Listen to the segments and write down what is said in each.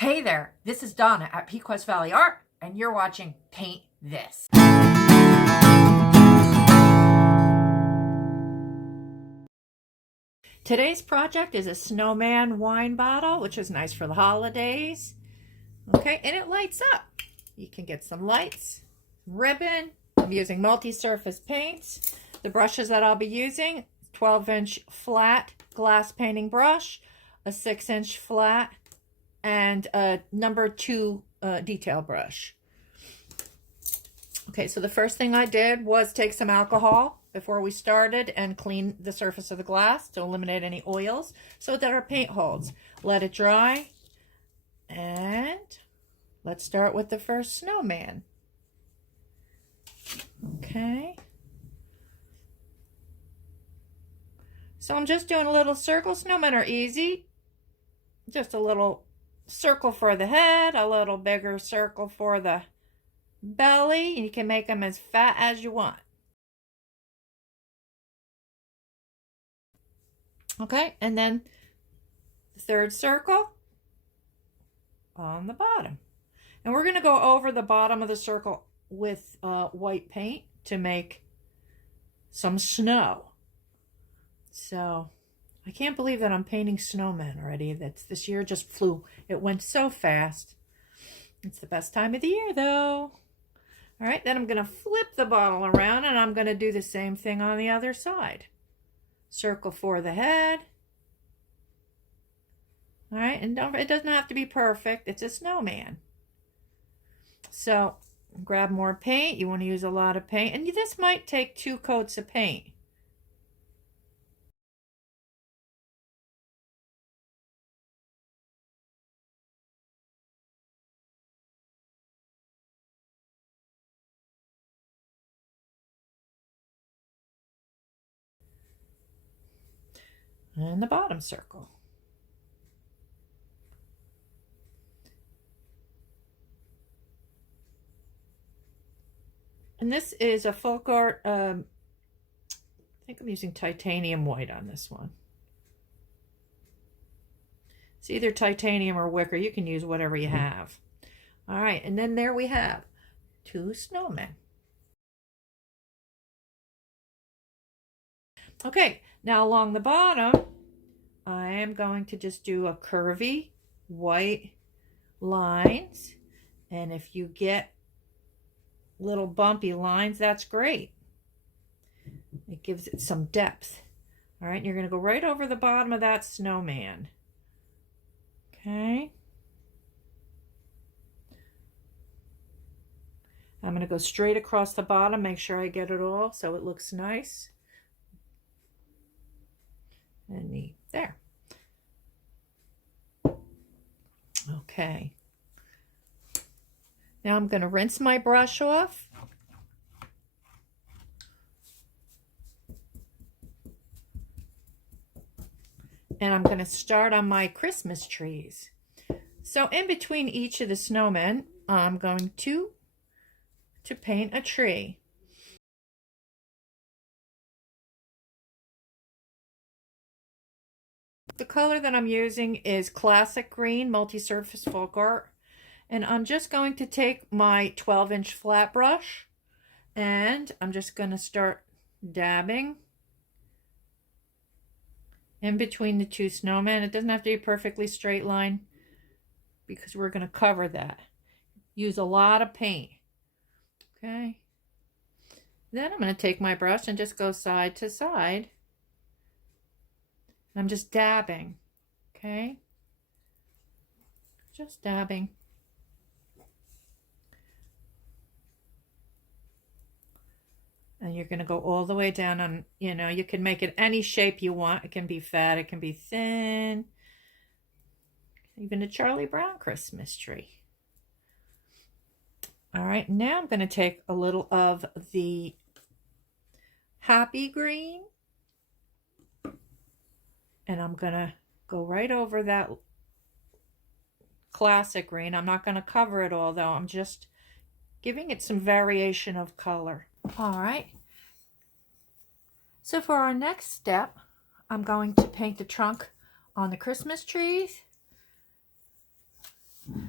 Hey there, this is Donna at Pequest Valley Art, and you're watching Paint This. Today's project is a snowman wine bottle, which is nice for the holidays. Okay, and it lights up. You can get some lights, ribbon. I'm using multi-surface paints. The brushes that I'll be using, 12-inch flat glass painting brush, a 6-inch flat, and a number 2 detail brush. Okay, so the first thing I did was take some alcohol before we started and clean the surface of the glass to eliminate any oils so that our paint holds. Let it dry, and let's start with the first snowman. Okay. So I'm just doing a little circle. Snowmen are easy. Just a little circle for the head, a little bigger circle for the belly. You can make them as fat as you want. Okay, and then the third circle on the bottom. And we're going to go over the bottom of the circle with white paint to make some snow. So I can't believe that I'm painting snowmen already. This year just flew. It went so fast. It's the best time of the year, though. All right, then I'm going to flip the bottle around, and I'm going to do the same thing on the other side. Circle for the head. All right, and it doesn't have to be perfect. It's a snowman. So grab more paint. You want to use a lot of paint, and this might take 2 coats of paint. And the bottom circle. And this is a FolkArt, I think I'm using titanium white on this one. It's either titanium or wicker. You can use whatever you have. All right, and then there we have 2 snowmen. Okay, now along the bottom, I am going to just do a curvy white lines. And if you get little bumpy lines, that's great. It gives it some depth. All right, you're going to go right over the bottom of that snowman. Okay. I'm going to go straight across the bottom, make sure I get it all so it looks nice. And neat. There. Okay. Now I'm going to rinse my brush off. And I'm going to start on my Christmas trees. So in between each of the snowmen, I'm going to paint a tree. The color that I'm using is Classic Green Multi-Surface FolkArt. And I'm just going to take my 12-inch flat brush, and I'm just going to start dabbing in between the 2 snowmen. It doesn't have to be a perfectly straight line because we're going to cover that. Use a lot of paint. Okay. Then I'm going to take my brush and just go side to side. I'm just dabbing. Okay. Just dabbing. And you're going to go all the way down on, you can make it any shape you want. It can be fat, it can be thin. Even a Charlie Brown Christmas tree. All right, now I'm going to take a little of the Happy Green. And I'm going to go right over that Classic Green. I'm not going to cover it all, though. I'm just giving it some variation of color. All right. So for our next step, I'm going to paint the trunk on the Christmas trees.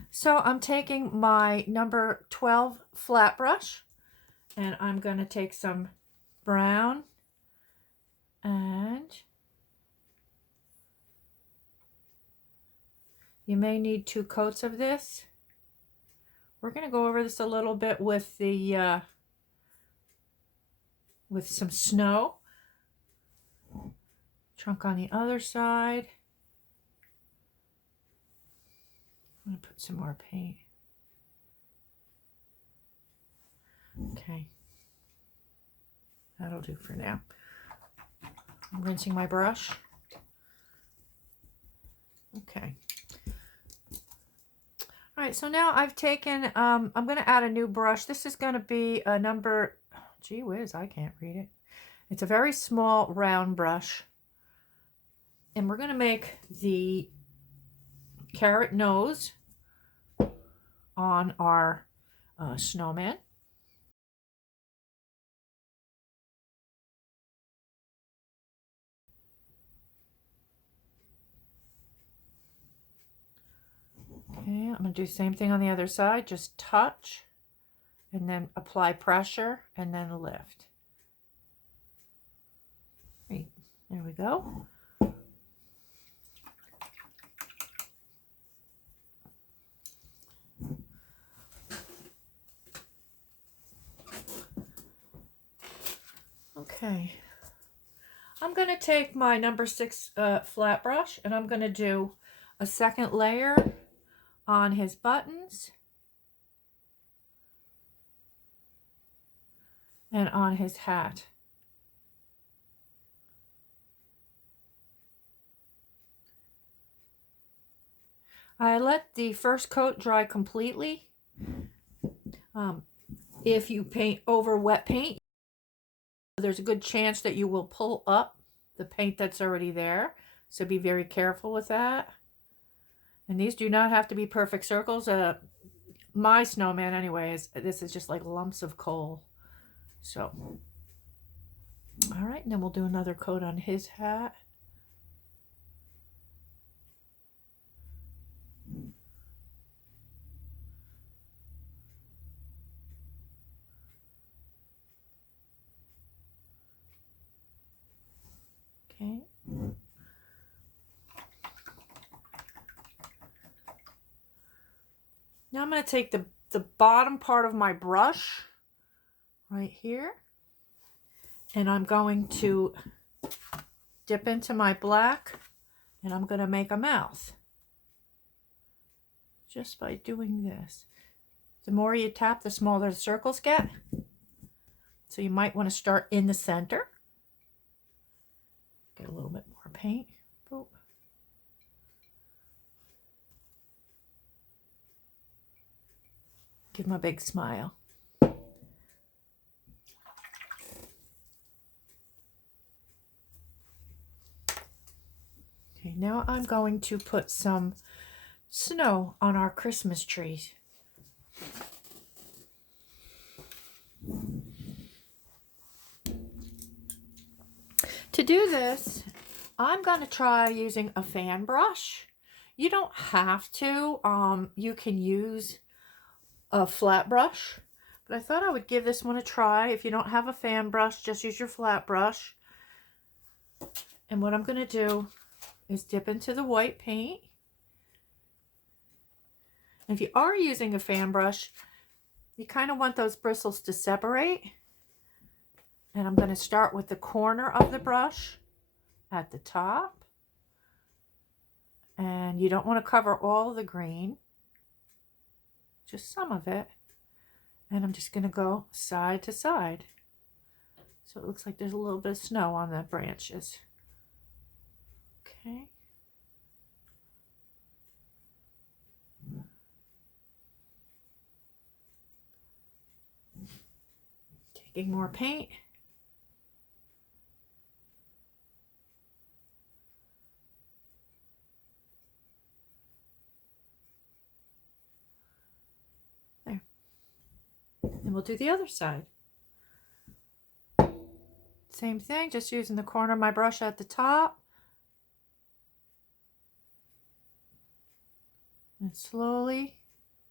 So I'm taking my number 12 flat brush and I'm going to take some brown and you may need 2 coats of this. We're going to go over this a little bit with the with some snow. Trunk on the other side. I'm going to put some more paint. Okay. That'll do for now. I'm rinsing my brush. Okay. All right, so now I've taken, I'm going to add a new brush. This is going to be a number, gee whiz, I can't read it. It's a very small round brush. And we're going to make the carrot nose on our snowman. Okay, I'm going to do the same thing on the other side. Just touch and then apply pressure and then lift. Right, there we go. Okay, I'm going to take my number 6 flat brush and I'm going to do a second layer on his buttons and on his hat. I let the first coat dry completely. If you paint over wet paint, there's a good chance that you will pull up the paint that's already there. So be very careful with that. And these do not have to be perfect circles. My snowman anyways, this is just like lumps of coal. So, all right, and then we'll do another coat on his hat. Okay. Now I'm going to take the bottom part of my brush right here, and I'm going to dip into my black, and I'm going to make a mouth just by doing this. The more you tap, the smaller the circles get. So you might want to start in the center. Get a little bit more paint. Boop. Give him a big smile. Okay, now I'm going to put some snow on our Christmas trees. To do this, I'm going to try using a fan brush. You don't have to. You can use a flat brush, but I thought I would give this one a try. If you don't have a fan brush, just use your flat brush. And what I'm going to do is dip into the white paint. And if you are using a fan brush, you kind of want those bristles to separate. And I'm going to start with the corner of the brush at the top. And you don't want to cover all the green, just some of it. And I'm just going to go side to side. So it looks like there's a little bit of snow on the branches. Okay. Taking more paint. There. And we'll do the other side. Same thing, just using the corner of my brush at the top. And slowly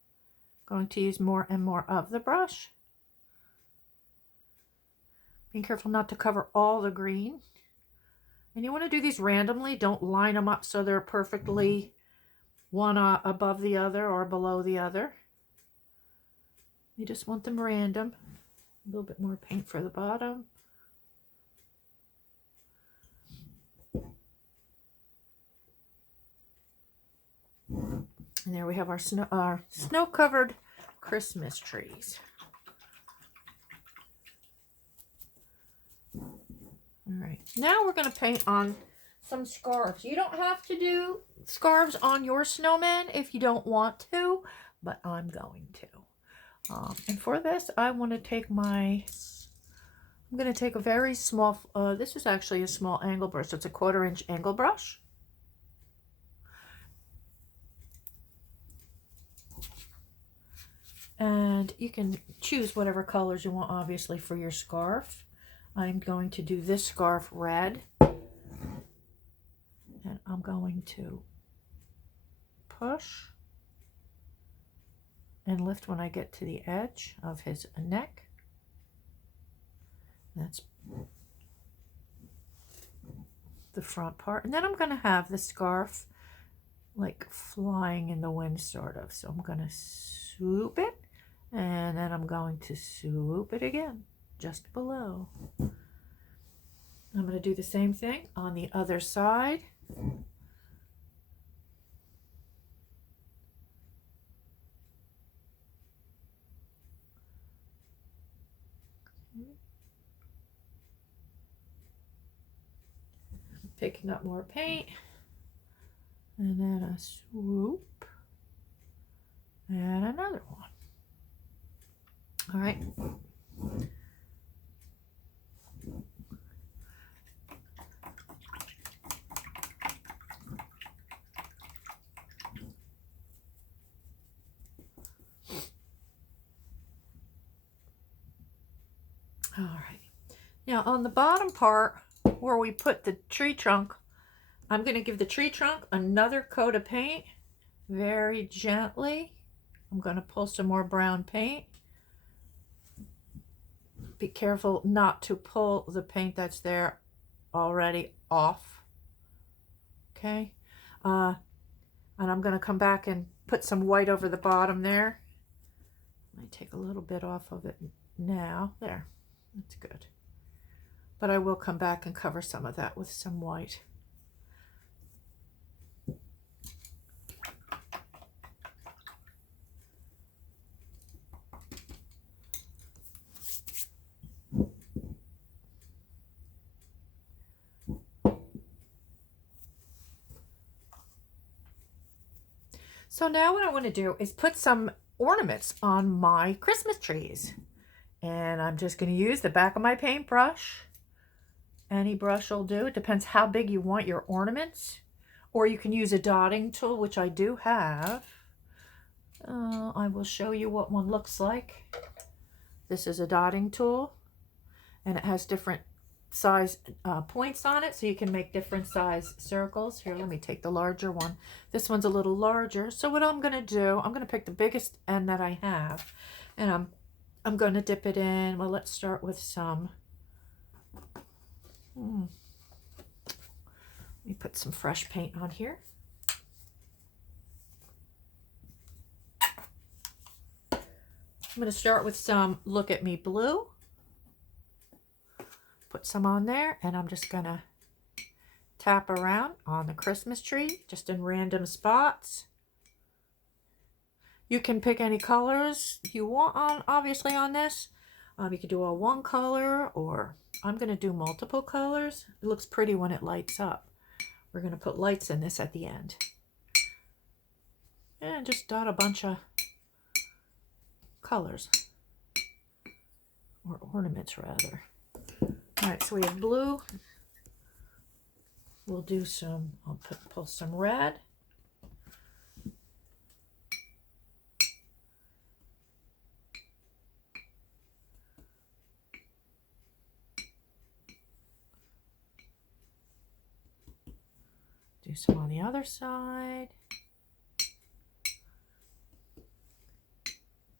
Going to use more and more of the brush. Being careful not to cover all the green. And you want to do these randomly. Don't line them up so they're perfectly one above the other or below the other. You just want them random. A little bit more paint for the bottom. And there we have our snow-covered Christmas trees. All right, now we're going to paint on some scarves. You don't have to do scarves on your snowman if you don't want to, but I'm going to. And for this, I want to take I'm going to take a very small, this is actually a small angle brush. So it's a 1/4 inch angle brush. And you can choose whatever colors you want, obviously, for your scarf. I'm going to do this scarf red. And I'm going to push and lift when I get to the edge of his neck. That's the front part. And then I'm going to have the scarf like flying in the wind, sort of. So I'm going to swoop it. And then I'm going to swoop it again, just below. I'm going to do the same thing on the other side. Picking up more paint. And then a swoop. And another one. All right. All right. Now on the bottom part where we put the tree trunk, I'm going to give the tree trunk another coat of paint very gently. I'm going to pull some more brown paint. Be careful not to pull the paint that's there already off. Okay. And I'm going to come back and put some white over the bottom there. I take a little bit off of it now. There. That's good. But I will come back and cover some of that with some white. So now what I want to do is put some ornaments on my Christmas trees. And I'm just going to use the back of my paintbrush. Any brush will do. It depends how big you want your ornaments. Or you can use a dotting tool, which I do have. I will show you what one looks like. This is a dotting tool. And it has different size points on it, so you can make different size circles. Here, let me take the larger one. This one's a little larger. So what I'm going to do, I'm going to pick the biggest end that I have. And I'm going to dip it in. Well, let's start with some. Let me put some fresh paint on here. I'm going to start with some Look at Me blue. Put some on there, and I'm just going to tap around on the Christmas tree, just in random spots. You can pick any colors you want on, obviously, on this. You could do all one color, or I'm going to do multiple colors. It looks pretty when it lights up. We're going to put lights in this at the end. And just dot a bunch of colors, or ornaments rather. All right, so we have blue. We'll do some, pull some red. Do some on the other side.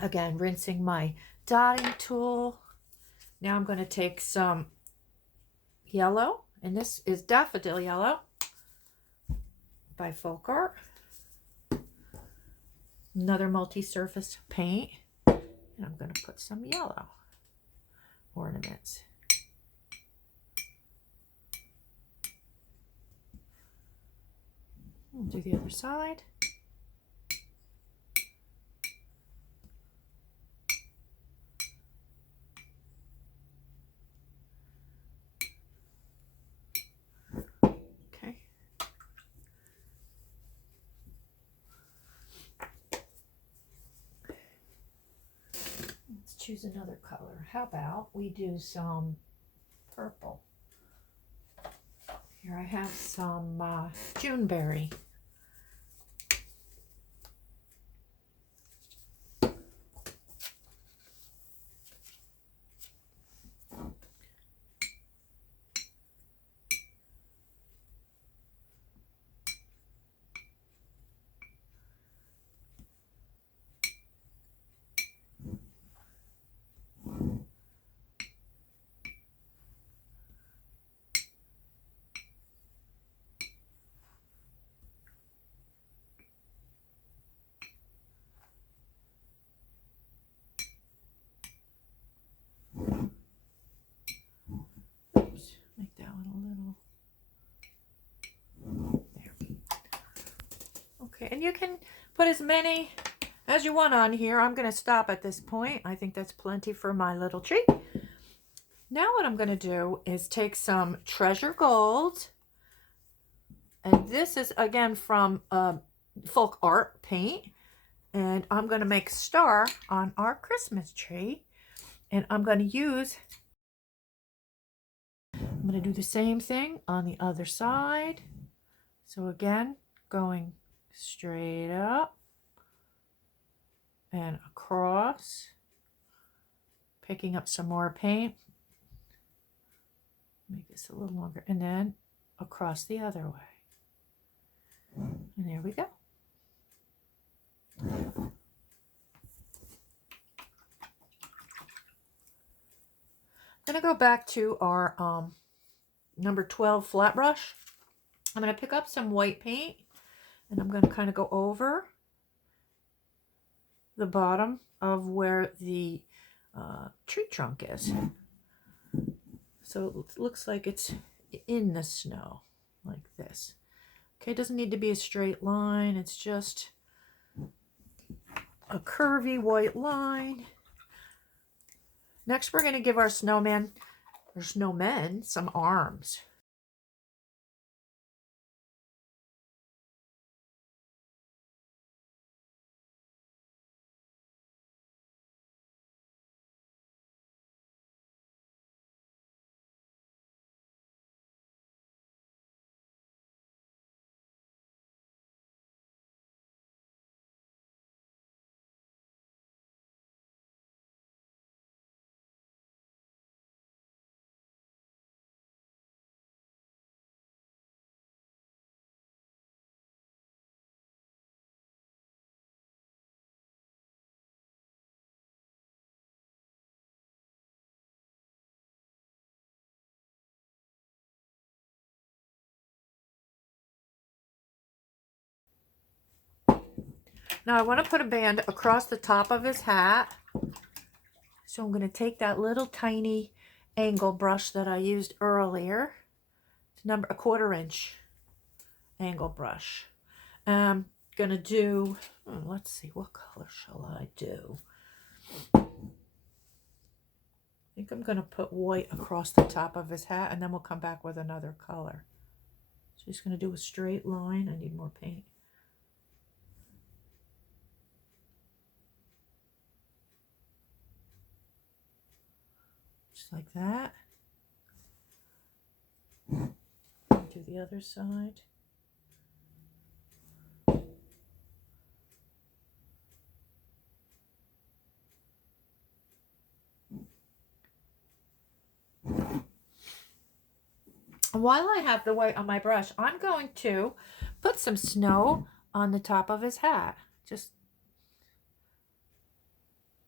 Again, rinsing my dotting tool. Now I'm going to take some yellow, and this is Daffodil Yellow by FolkArt. Another multi-surface paint, and I'm going to put some yellow ornaments. We'll do the other side. Okay. Let's choose another color. How about we do some purple? Here I have some Juneberry. Make that one a little there. Okay, and you can put as many as you want on here. I'm going to stop at this point. I think that's plenty for my little tree. Now what I'm going to do is take some Treasure Gold, and this is again from FolkArt paint, and I'm going to make a star on our Christmas tree, and I'm going to do the same thing on the other side. So again, going straight up and across, picking up some more paint, make this a little longer, and then across the other way. And there we go. I'm going to go back to our number 12 flat brush. I'm going to pick up some white paint, and I'm going to kind of go over the bottom of where the tree trunk is. So it looks like it's in the snow, like this. Okay, it doesn't need to be a straight line. It's just a curvy white line. Next, we're going to give our snowman or snowmen some arms. Now I want to put a band across the top of his hat. So I'm going to take that little tiny angle brush that I used earlier. It's a 1/4 inch angle brush. I'm going to do, let's see, what color shall I do? I think I'm going to put white across the top of his hat, and then we'll come back with another color. So just going to do a straight line. I need more paint. Just like that. Do the other side. While I have the white on my brush, I'm going to put some snow on the top of his hat. Just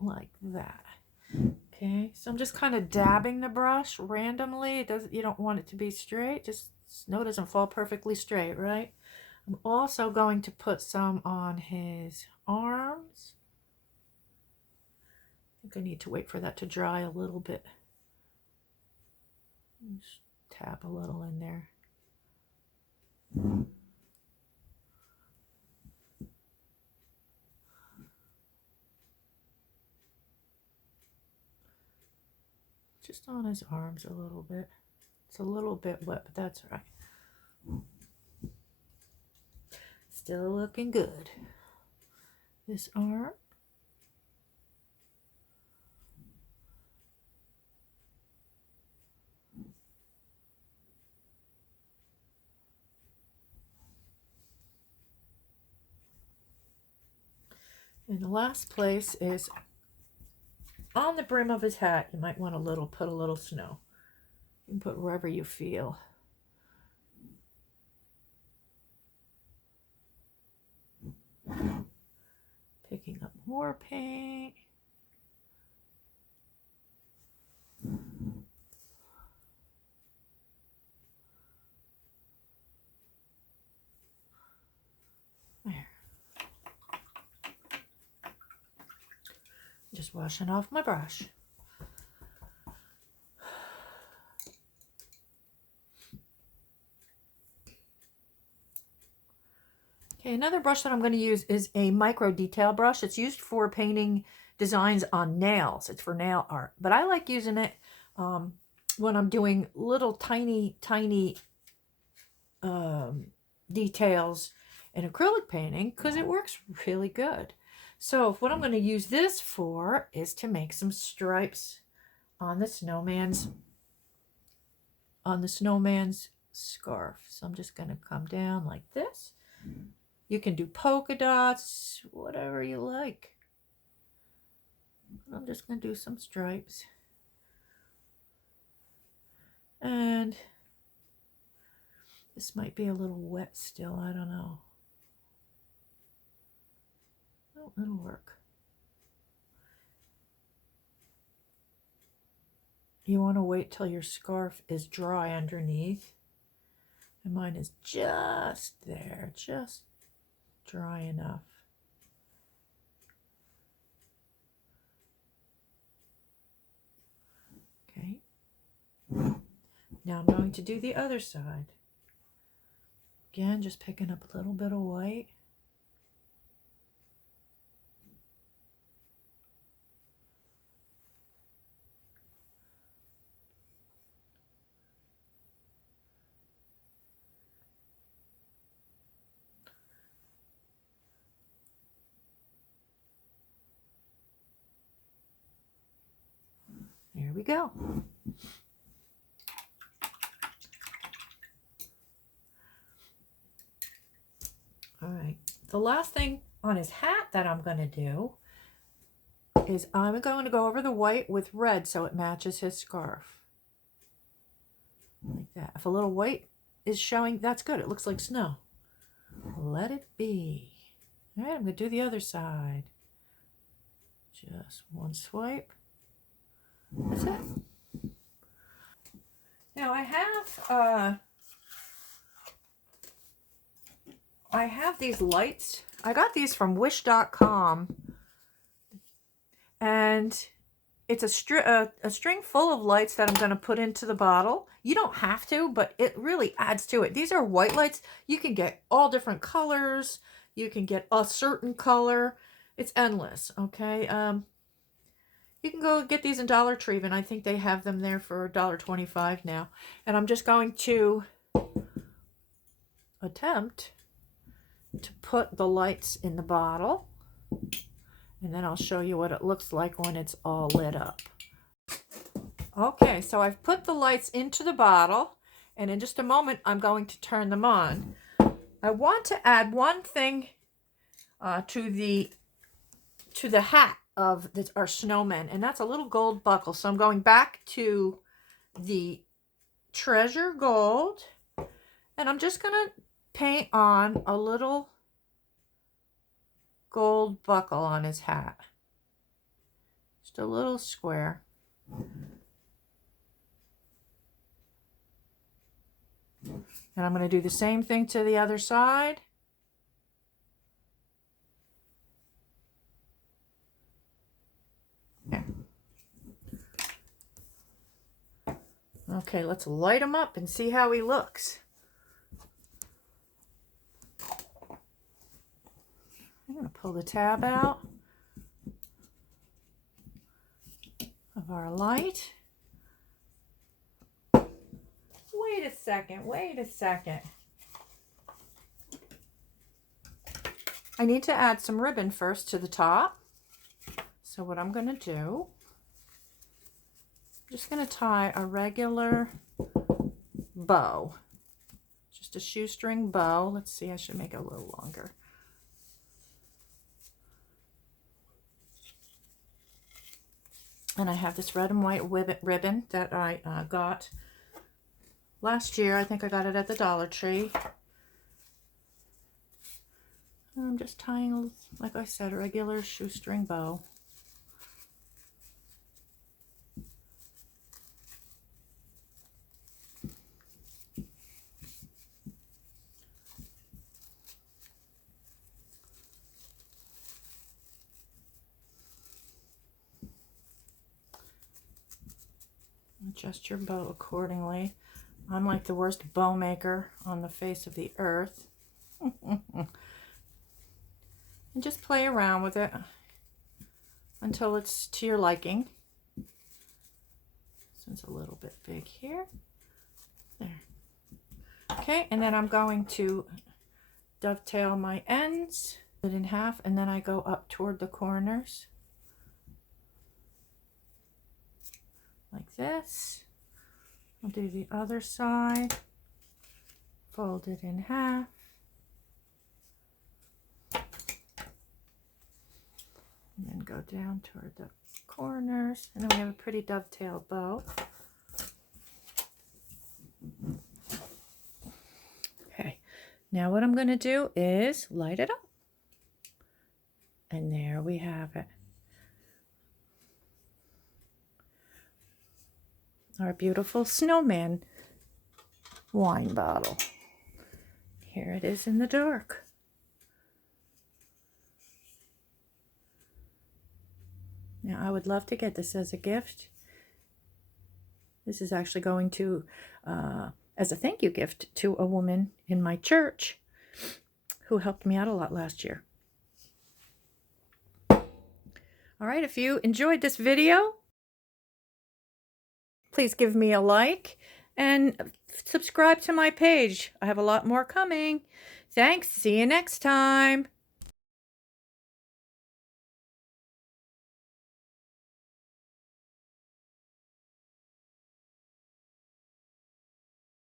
like that. Okay, so I'm just kind of dabbing the brush randomly. It doesn't, you don't want it to be straight. Just snow doesn't fall perfectly straight, right? I'm also going to put some on his arms. I think I need to wait for that to dry a little bit. Just tap a little in there. Just on his arms a little bit. It's a little bit wet, but that's all right. Still looking good. This arm. And the last place is on the brim of his hat. You might want to put a little snow. You can put wherever you feel. Picking up more paint. There. Just washing off my brush. Okay, another brush that I'm going to use is a micro detail brush. It's used for painting designs on nails. It's for nail art. But I like using it when I'm doing little tiny details in acrylic painting because it works really good. So what I'm going to use this for is to make some stripes on the snowman's scarf. So I'm just going to come down like this. You can do polka dots, whatever you like. I'm just going to do some stripes. And this might be a little wet still, I don't know. Oh, it'll work. You want to wait till your scarf is dry underneath. And mine is just there, just dry enough. Okay. Now I'm going to do the other side. Again, just picking up a little bit of white. There we go. All right. The last thing on his hat that I'm going to do is I'm going to go over the white with red so it matches his scarf. Like that. If a little white is showing, that's good. It looks like snow. Let it be. All right, I'm going to do the other side. Just one swipe. That's it. Now I have these lights. I got these from wish.com, and it's a string full of lights that I'm going to put into the bottle. You don't have to, but it really adds to it. These are white lights. You can get all different colors. You can get a certain color. It's endless, okay? You can go get these in Dollar Tree, and I think they have them there for $1.25 now. And I'm just going to attempt to put the lights in the bottle, and then I'll show you what it looks like when it's all lit up. Okay, so I've put the lights into the bottle, and in just a moment I'm going to turn them on. I want to add one thing to the hat of our snowmen, and that's a little gold buckle. So I'm going back to the treasure gold, and I'm just going to paint on a little gold buckle on his hat. Just a little square. And I'm going to do the same thing to the other side. Okay. Okay, let's light him up and see how he looks. I'm going to pull the tab out of our light. Wait a second, wait a second. I need to add some ribbon first to the top. So what I'm going to do, I'm just going to tie a regular bow. Just a shoestring bow. Let's see, I should make it a little longer. And I have this red and white ribbon that I got last year. I think I got it at the Dollar Tree. I'm just tying, like I said, a regular shoestring bow. Adjust your bow accordingly. I'm like the worst bow maker on the face of the earth. And just play around with it until it's to your liking. This one's a little bit big here. There. Okay, and then I'm going to dovetail my ends, split in half, and then I go up toward the corners. Like this. I'll do the other side, fold it in half, and then go down toward the corners, and then we have a pretty dovetail bow. Okay, now what I'm going to do is light it up, and there we have it. Our beautiful snowman wine bottle. Here it is in the dark. Now I would love to get this as a gift. This is actually going to, as a thank you gift to a woman in my church who helped me out a lot last year. All right, if you enjoyed this video, please give me a like and subscribe to my page. I have a lot more coming. Thanks. See you next time.